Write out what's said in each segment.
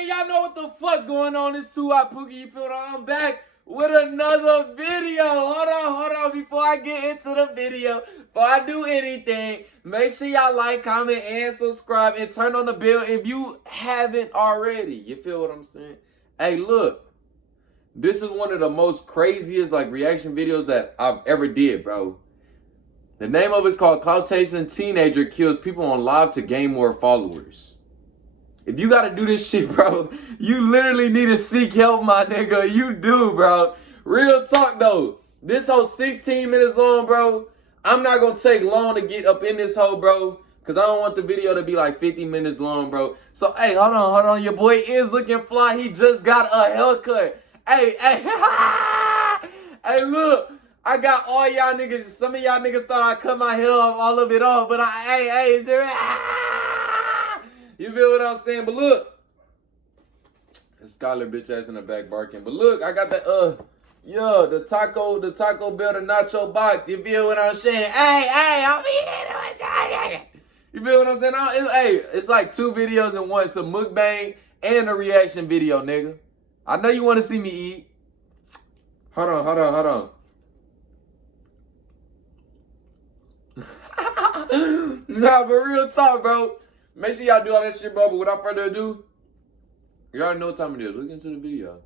man, y'all know what the fuck going on. It's 2i Pookie, you feel that? I'm back with another video. Hold on, before I get into the video, before I do anything, make sure y'all like, comment, and subscribe, and turn on the bell if you haven't already. You feel what I'm saying? Hey, look, this is one of the most craziest reaction videos that I've ever did, bro. The name of it is called Klout Teenager Kills People on Live to Gain More Followers. If you gotta do this shit, bro, you literally need to seek help, my nigga. You do, bro. Real talk, though. This whole 16 minutes long, bro. I'm not gonna take long to get up in this hole, bro, because I don't want the video to be like 50 minutes long, bro. So, hey, hold on. Your boy is looking fly. He just got a haircut. Hey. Hey, look. I got all y'all niggas. Some of y'all niggas thought I cut my hair off, all of it off, but you feel what I'm saying? But look, Skylar bitch ass in the back barking. But look, I got that the Taco Bell, the nacho box. You feel what I'm saying? Hey, I'm eating. You feel what I'm saying? Hey, it's like 2 videos in one. It's a mukbang and a reaction video, nigga. I know you want to see me eat. Hold on. Nah, but real talk, bro. Make sure y'all do all that shit, bro. But without further ado, you already know what time it is. Look into the video.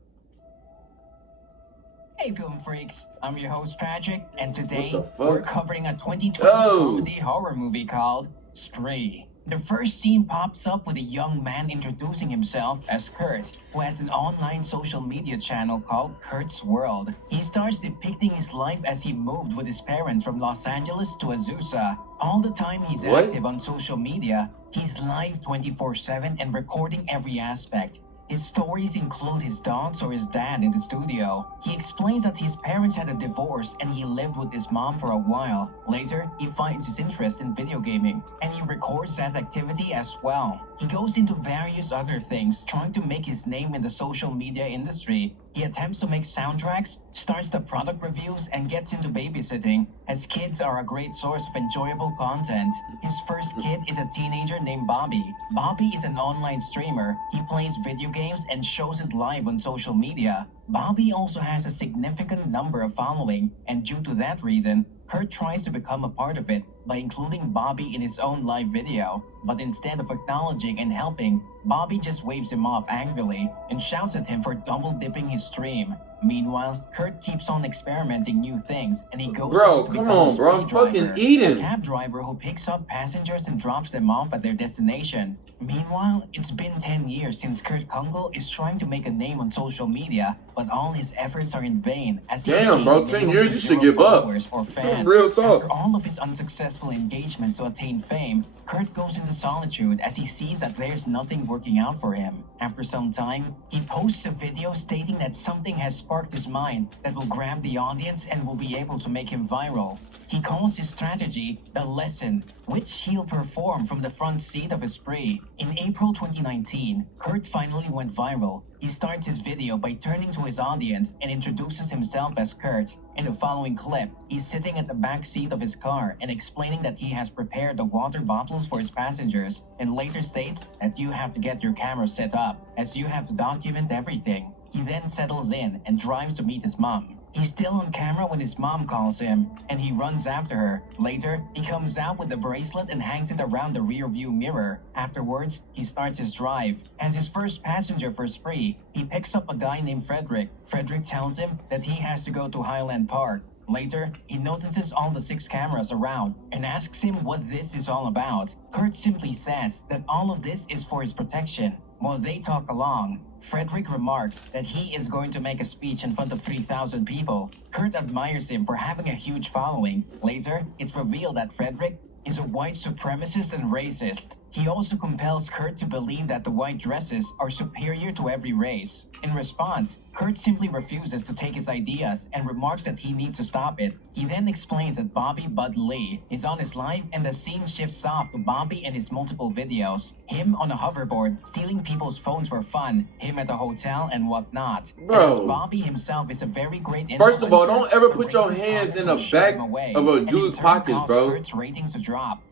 Hey, film freaks. I'm your host, Patrick, and today we're covering a 2020 comedy horror movie called Spree. The first scene pops up with a young man introducing himself as Kurt, who has an online social media channel called Kurt's World. He starts depicting his life as he moved with his parents from Los Angeles to Azusa. All the time he's active on social media, he's live 24/7 and recording every aspect. His stories include his dogs or his dad in the studio. He explains that his parents had a divorce and he lived with his mom for a while. Later, he finds his interest in video gaming, and he records that activity as well. He goes into various other things, trying to make his name in the social media industry. He attempts to make soundtracks, starts the product reviews, and gets into babysitting, as kids are a great source of enjoyable content. His first kid is a teenager named Bobby. Bobby is an online streamer. He plays video games and shows it live on social media. Bobby also has a significant number of following, and due to that reason, Kurt tries to become a part of it by including Bobby in his own live video. But instead of acknowledging and helping, Bobby just waves him off angrily and shouts at him for double-dipping his stream. Meanwhile, Kurt keeps on experimenting new things, and he goes on to become a spree driver, a cab driver who picks up passengers and drops them off at their destination. Meanwhile, it's been 10 years since Kurt Kungle is trying to make a name on social media, but all his efforts are in vain, as he bro, 10 years you should give up. Or fans. Real talk. After all of his unsuccessful engagements to attain fame, Kurt goes into solitude as he sees that there's nothing working out for him. After some time, he posts a video stating that something has sparked his mind that will grab the audience and will be able to make him viral. He calls his strategy The Lesson, which he'll perform from the front seat of a spree. In April 2019, Kurt finally went viral. He starts his video by turning to his audience and introduces himself as Kurt. In the following clip, he's sitting at the back seat of his car and explaining that he has prepared the water bottles for his passengers, and later states that you have to get your camera set up, as you have to document everything. He then settles in and drives to meet his mom. He's still on camera when his mom calls him, and he runs after her. Later, he comes out with the bracelet and hangs it around the rear view mirror. Afterwards, he starts his drive. As his first passenger for Spree, he picks up a guy named Frederick. Frederick tells him that he has to go to Highland Park. Later, he notices all the 6 cameras around and asks him what this is all about. Kurt simply says that all of this is for his protection. While they talk along, Frederick remarks that he is going to make a speech in front of 3,000 people. Kurt admires him for having a huge following. Later, it's revealed that Frederick is a white supremacist and racist. He also compels Kurt to believe that the white dresses are superior to every race. In response, Kurt simply refuses to take his ideas and remarks that he needs to stop it. He then explains that Bobby Bud Lee is on his live, and the scene shifts off to Bobby and his multiple videos. Him on a hoverboard, stealing people's phones for fun, him at a hotel, and whatnot. Bro, as Bobby himself is a very great influencer. First of all, don't ever put your hands in the back of a dude's pockets, bro.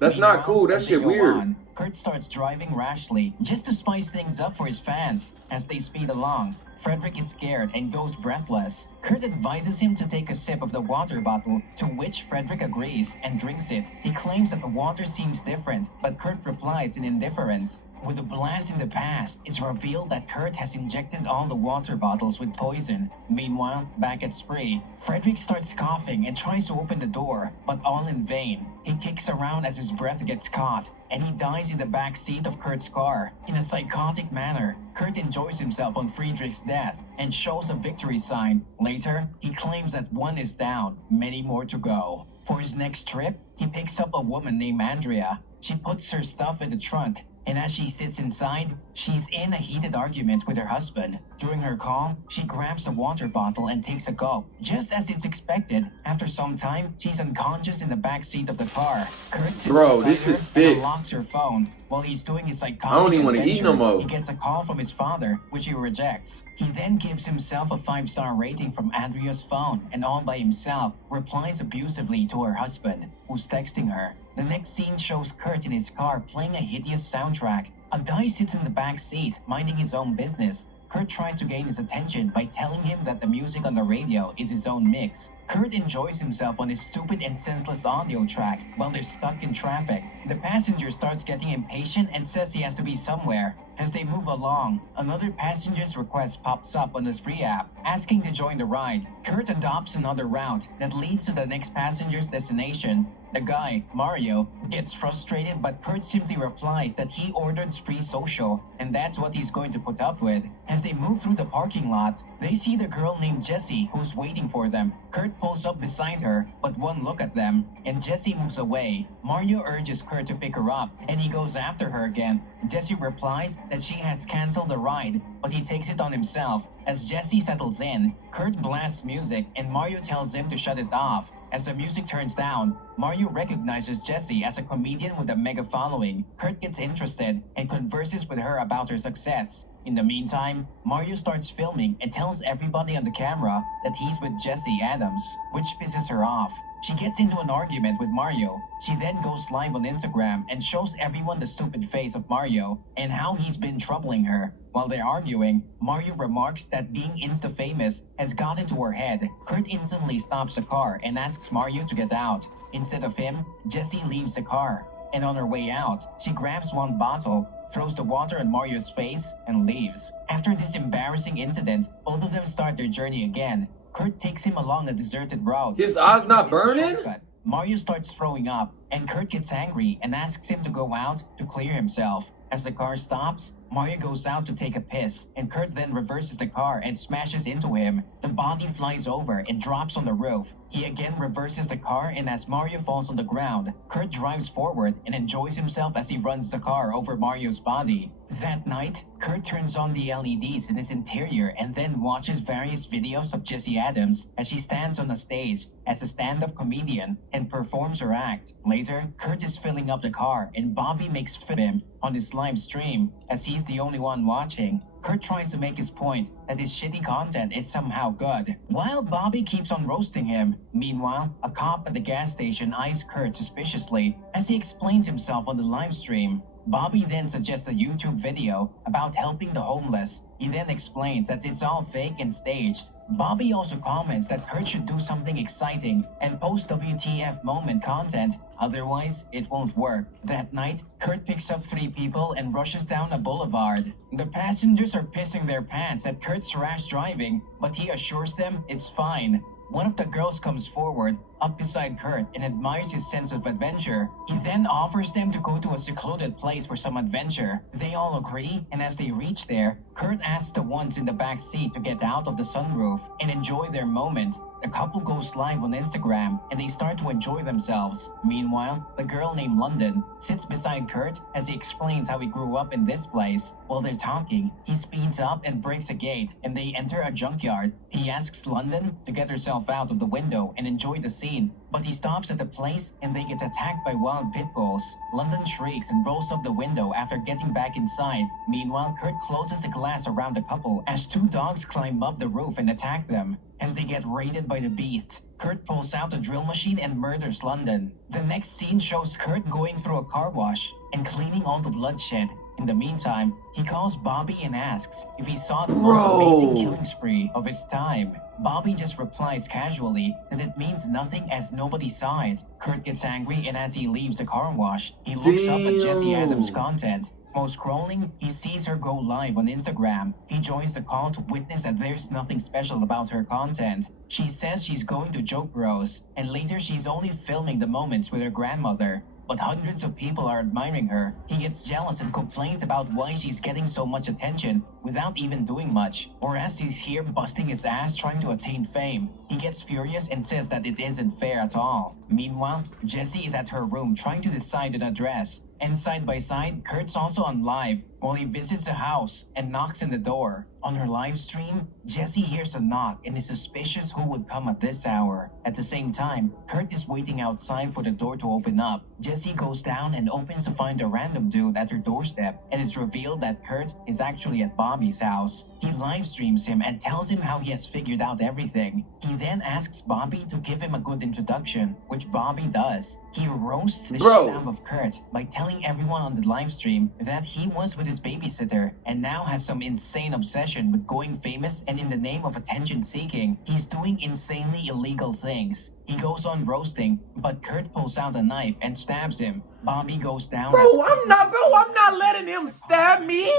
That's not cool. That shit weird. Kurt starts driving rashly just to spice things up for his fans. As they speed along, Frederick is scared and goes breathless. Kurt advises him to take a sip of the water bottle, to which Frederick agrees and drinks it. He claims that the water seems different, but Kurt replies in indifference. With a blast in the past, it's revealed that Kurt has injected all the water bottles with poison. Meanwhile, back at Spree, Frederick starts coughing and tries to open the door, but all in vain. He kicks around as his breath gets caught, and he dies in the back seat of Kurt's car. In a psychotic manner, Kurt enjoys himself on Friedrich's death and shows a victory sign. Later, he claims that one is down, many more to go. For his next trip, he picks up a woman named Andrea. She puts her stuff in the trunk, and as she sits inside, she's in a heated argument with her husband. During her call, she grabs a water bottle and takes a gulp. Just as it's expected, after some time, she's unconscious in the back seat of the car. Kurt sits beside this her is sick. and unlocks her phone. While he's doing his psychotic I don't even want to eat no adventure, more. he gets a call from his father, which he rejects. He then gives himself a 5-star rating from Andrea's phone, and all by himself, replies abusively to her husband, who's texting her. The next scene shows Kurt in his car playing a hideous soundtrack. A guy sits in the back seat, minding his own business. Kurt tries to gain his attention by telling him that the music on the radio is his own mix. Kurt enjoys himself on his stupid and senseless audio track while they're stuck in traffic. The passenger starts getting impatient and says he has to be somewhere. As they move along, another passenger's request pops up on the Spree app, asking to join the ride. Kurt adopts another route that leads to the next passenger's destination. The guy, Mario, gets frustrated, but Kurt simply replies that he ordered Spree Social, and that's what he's going to put up with. As they move through the parking lot, they see the girl named Jessie who's waiting for them. Kurt pulls up beside her, but one look at them, and Jessie moves away. Mario urges Kurt to pick her up, and he goes after her again. Jessie replies that she has canceled the ride, but he takes it on himself. As Jessie settles in, Kurt blasts music, and Mario tells him to shut it off. As the music turns down, Mario recognizes Jessie as a comedian with a mega following. Kurt gets interested and converses with her about her success. In the meantime, Mario starts filming and tells everybody on the camera that he's with Jessie Adams, which pisses her off. She gets into an argument with Mario. She then goes live on Instagram and shows everyone the stupid face of Mario and how he's been troubling her. While they're arguing, Mario remarks that being Insta-famous has got into her head. Kurt instantly stops the car and asks Mario to get out. Instead of him, Jessie leaves the car. And on her way out, she grabs one bottle, throws the water on Mario's face, and leaves. After this embarrassing incident, both of them start their journey again. Kurt takes him along a deserted route. His eyes not burning? Mario starts throwing up, and Kurt gets angry and asks him to go out to clear himself. As the car stops, Mario goes out to take a piss, and Kurt then reverses the car and smashes into him. The body flies over and drops on the roof. He again reverses the car, and as Mario falls on the ground, Kurt drives forward and enjoys himself as he runs the car over Mario's body. That night, Kurt turns on the LEDs in his interior and then watches various videos of Jessie Adams as she stands on a stage as a stand-up comedian and performs her act. Later, Kurt is filling up the car and Bobby makes fun of him on his live stream as he's the only one watching. Kurt tries to make his point that his shitty content is somehow good, while Bobby keeps on roasting him. Meanwhile, a cop at the gas station eyes Kurt suspiciously as he explains himself on the live stream. Bobby then suggests a YouTube video about helping the homeless. He then explains that it's all fake and staged. Bobby also comments that Kurt should do something exciting and post WTF moment content, otherwise it won't work. That night, Kurt picks up 3 people and rushes down a boulevard. The passengers are pissing their pants at Kurt's rash driving, but he assures them it's fine. One of the girls comes forward, up beside Kurt, and admires his sense of adventure. He then offers them to go to a secluded place for some adventure. They all agree, and as they reach there, Kurt asks the ones in the back seat to get out of the sunroof and enjoy their moment. The couple goes live on Instagram, and they start to enjoy themselves. Meanwhile, the girl named London sits beside Kurt as he explains how he grew up in this place. While they're talking, he speeds up and breaks a gate, and they enter a junkyard. He asks London to get herself out of the window and enjoy the scene, but he stops at the place and they get attacked by wild pit bulls. London shrieks and rolls up the window after getting back inside. Meanwhile, Kurt closes the glass around the couple as 2 dogs climb up the roof and attack them. As they get raided by the beasts, Kurt pulls out a drill machine and murders London. The next scene shows Kurt going through a car wash. and cleaning all the bloodshed. In the meantime, he calls Bobby and asks if he saw the most Bro. amazing killing spree of his time. Bobby just replies casually that it means nothing as nobody saw it. Kurt gets angry, and as he leaves the car wash, he looks up at Jesse Adams' content. Most scrolling, he sees her go live on Instagram. He joins the call to witness that there's nothing special about her content. She says she's going to Joke Bros, and later she's only filming the moments with her grandmother. But hundreds of people are admiring her. He gets jealous and complains about why she's getting so much attention without even doing much. Whereas he's here busting his ass trying to attain fame. He gets furious and says that it isn't fair at all. Meanwhile, Jessie is at her room trying to decide an address. And side by side, Kurt's also on live while he visits the house and knocks on the door. On her live stream, Jessie hears a knock and is suspicious who would come at this hour. At the same time, Kurt is waiting outside for the door to open up. Jessie goes down and opens to find a random dude at her doorstep, and it's revealed that Kurt is actually at Bobby's house. He live streams him and tells him how he has figured out everything. He then asks Bobby to give him a good introduction, which Bobby does. He roasts the shit out of Kurt by telling everyone on the live stream that he was with his babysitter and now has some insane obsession with going famous, and in the name of attention seeking, he's doing insanely illegal things. He goes on roasting, but Kurt pulls out a knife and stabs him. Bobby goes down. I'm not letting him stab me.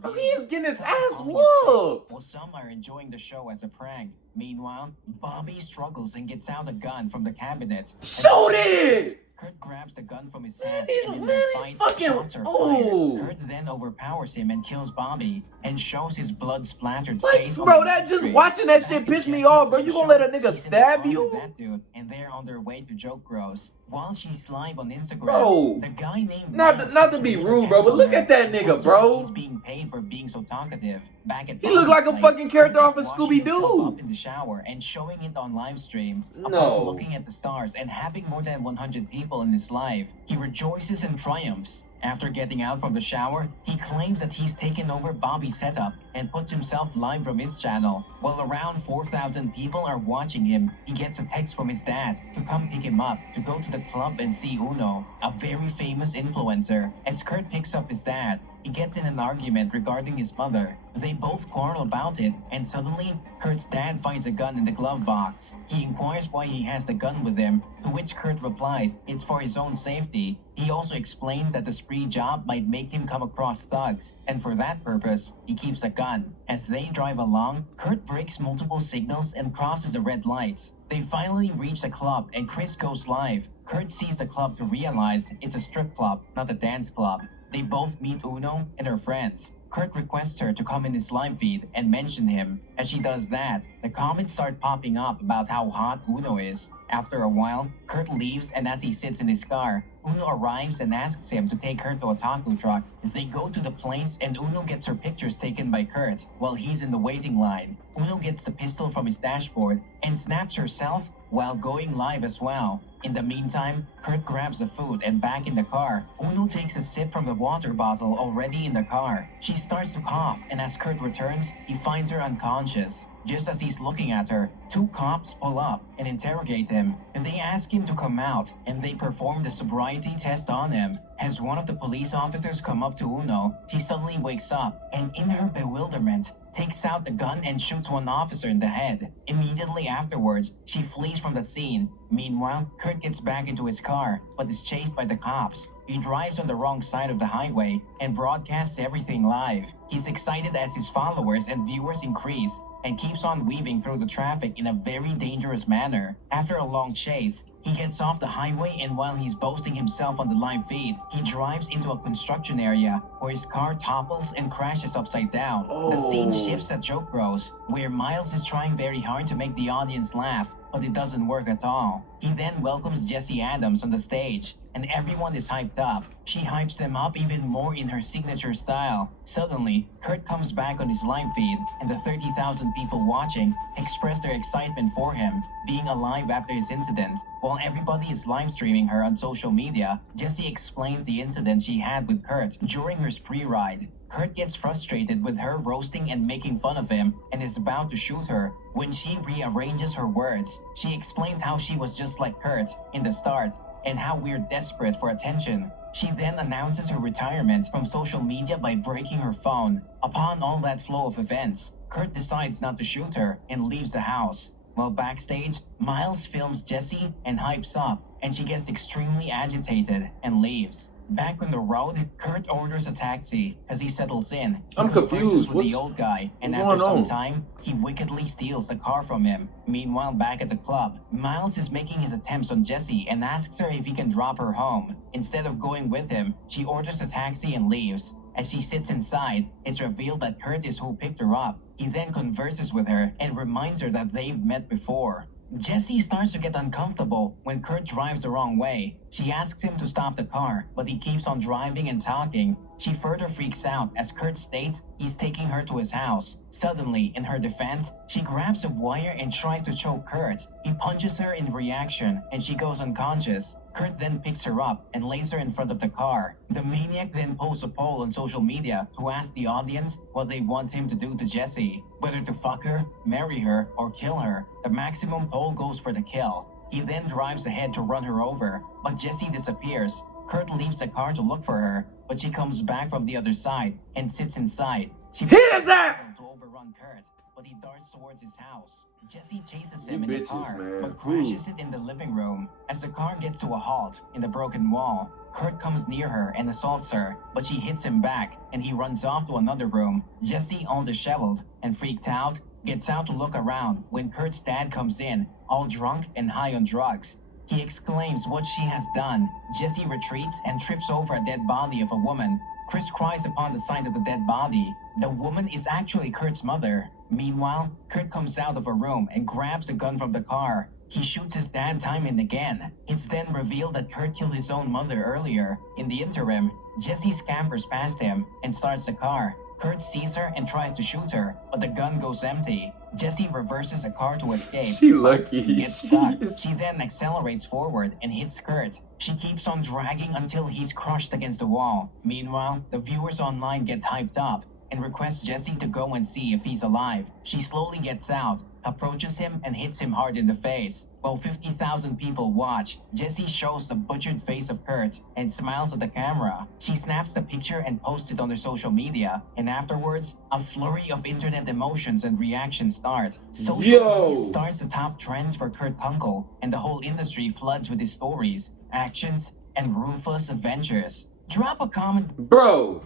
Bro, he is getting his ass whooped. While some are enjoying the show as a prank. Meanwhile, Bobby struggles and gets out a gun from the cabinet. Shoot it! Kurt grabs the gun from his hand, Man, and in their fight, shots are oh. fired. Kurt then overpowers him and kills Bobby, and shows his blood-splattered Like, face. bro, that just watching that shit piss me off, bro. You gonna let a nigga stab you? That dude, and they're on their way to Joke Bros. While she's live on Instagram, Bro, the guy named not to be rude, bro, but look at that nigga, bro. He's being paid for being so talkative. Back at he looked like a fucking character off of Scooby-Doo. Up in the shower and showing it on live stream. No. Upon looking at the stars and having more than 100 people in his live, he rejoices and triumphs. After getting out from the shower, he claims that he's taken over Bobby's setup and put himself live from his channel. While around 4,000 people are watching him, he gets a text from his dad to come pick him up to go to the club and see Uno, a very famous influencer. As Kurt picks up his dad, he gets in an argument regarding his mother. They both quarrel about it, and suddenly, Kurt's dad finds a gun in the glove box. He inquires why he has the gun with him, to which Kurt replies it's for his own safety. He also explains that the spree job might make him come across thugs, and for that purpose, he keeps a gun. As they drive along, Kurt breaks multiple signals and crosses the red lights. They finally reach the club, and Chris goes live. Kurt sees the club to realize it's a strip club, not a dance club. They both meet Uno and her friends. Kurt requests her to come in his live feed and mention him. As she does that, the comments start popping up about how hot Uno is. After a while, Kurt leaves, and as he sits in his car, Uno arrives and asks him to take her to a taco truck. They go to the place, and Uno gets her pictures taken by Kurt while he's in the waiting line. Uno gets the pistol from his dashboard and snaps herself while going live as well. In the meantime, Kurt grabs the food, and back in the car, Uno takes a sip from the water bottle already in the car. She starts to cough, and as Kurt returns, he finds her unconscious. Just as he's looking at her, two cops pull up and interrogate him. They ask him to come out, and they perform the sobriety test on him. As one of the police officers come up to Uno, she suddenly wakes up, and in her bewilderment, takes out the gun and shoots one officer in the head. Immediately afterwards, she flees from the scene. Meanwhile, Kurt gets back into his car, but is chased by the cops. He drives on the wrong side of the highway and broadcasts everything live. He's excited as his followers and viewers increase, and keeps on weaving through the traffic in a very dangerous manner. After a long chase, he gets off the highway, and while he's boasting himself on the live feed, he drives into a construction area where his car topples and crashes upside down. The scene shifts at Joke Bros, where Miles is trying very hard to make the audience laugh, but it doesn't work at all. He then welcomes Jesse Adams on the stage, and everyone is hyped up. She hypes them up even more in her signature style. Suddenly, Kurt comes back on his live feed, and the 30,000 people watching express their excitement for him being alive after his incident. While everybody is live streaming her on social media, Jessie explains the incident she had with Kurt during her spree ride. Kurt gets frustrated with her roasting and making fun of him, and is about to shoot her when she rearranges her words. She explains how she was just like Kurt in the start, and how we're desperate for attention. She then announces her retirement from social media by breaking her phone. Upon all that flow of events, Kurt decides not to shoot her and leaves the house. While backstage, Miles films Jessie and hypes up, and she gets extremely agitated and leaves. Back on the road, Kurt orders a taxi. As he settles in, he I'm converses confused. with the old guy, and what's after going some on? time, he wickedly steals the car from him. Meanwhile, back at the club, Miles is making his attempts on Jessie and asks her if he can drop her home. Instead of going with him, she orders a taxi and leaves. As she sits inside, it's revealed that Kurt is who picked her up. He then converses with her and reminds her that they've met before. Jessie starts to get uncomfortable when Kurt drives the wrong way. She asks him to stop the car, but he keeps on driving and talking. She further freaks out as Kurt states he's taking her to his house. Suddenly, in her defense, she grabs a wire and tries to choke Kurt. He punches her in reaction, and she goes unconscious. Kurt then picks her up and lays her in front of the car. The maniac then posts a poll on social media to ask the audience what they want him to do to Jessie. Whether to fuck her, marry her, or kill her. The maximum poll goes for the kill. He then drives ahead to run her over, but Jessie disappears. Kurt leaves the car to look for her, but she comes back from the other side and sits inside. She His ass! to overrun Kurt, but he darts towards his house. Jessie chases him You in the bitches, car, man. but crashes it in the living room. As the car gets to a halt in the broken wall, Kurt comes near her and assaults her, but she hits him back, and he runs off to another room. Jessie, all disheveled and freaked out, gets out to look around when Kurt's dad comes in, all drunk and high on drugs. He exclaims what she has done. Jessie retreats and trips over a dead body of a woman. Chris cries upon the sight of the dead body. The woman is actually Kurt's mother. Meanwhile, Kurt comes out of a room and grabs a gun from the car. He shoots his dad time and again. It's then revealed that Kurt killed his own mother earlier. In the interim, Jessie scampers past him and starts the car. Kurt sees her and tries to shoot her, but the gun goes empty. Jessie reverses a car to escape. She but lucky. gets stuck. She then accelerates forward and hits Kurt. She keeps on dragging until he's crushed against the wall. Meanwhile, the viewers online get hyped up and request Jessie to go and see if he's alive. She slowly gets out, approaches him, and hits him hard in the face. While 50,000 people watch, Jessie shows the butchered face of Kurt and smiles at the camera. She snaps the picture and posts it on her social media, and afterwards, a flurry of internet emotions and reactions start. Social media starts to top trends for Kurt Kunkel, and the whole industry floods with his stories, actions, and ruthless adventures. Drop a comment. Bro,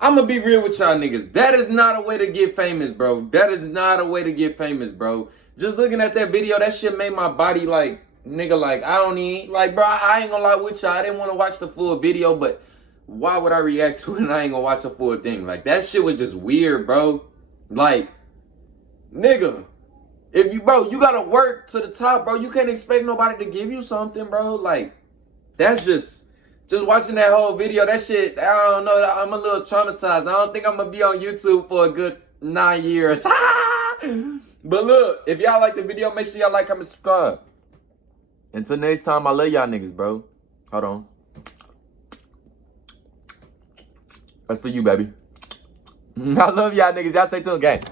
I'm gonna be real with y'all niggas. That is not a way to get famous, bro. That is not a way to get famous, bro. Just looking at that video, that shit made my body like, nigga, like, I don't even, like, bro, I ain't gonna lie with y'all. I didn't want to watch the full video, but why would I react to it and I ain't gonna watch the full thing? Like, that shit was just weird, bro. Like, nigga, if you, bro, you gotta work to the top, bro. You can't expect nobody to give you something, bro. Like, that's just watching that whole video, that shit, I don't know, I'm a little traumatized. I don't think I'm gonna be on YouTube for a good 9 years. But look, if y'all like the video, make sure y'all like, comment, subscribe. Until next time, I love y'all niggas, bro. Hold on. That's for you, baby. I love y'all niggas. Y'all stay tuned, gang.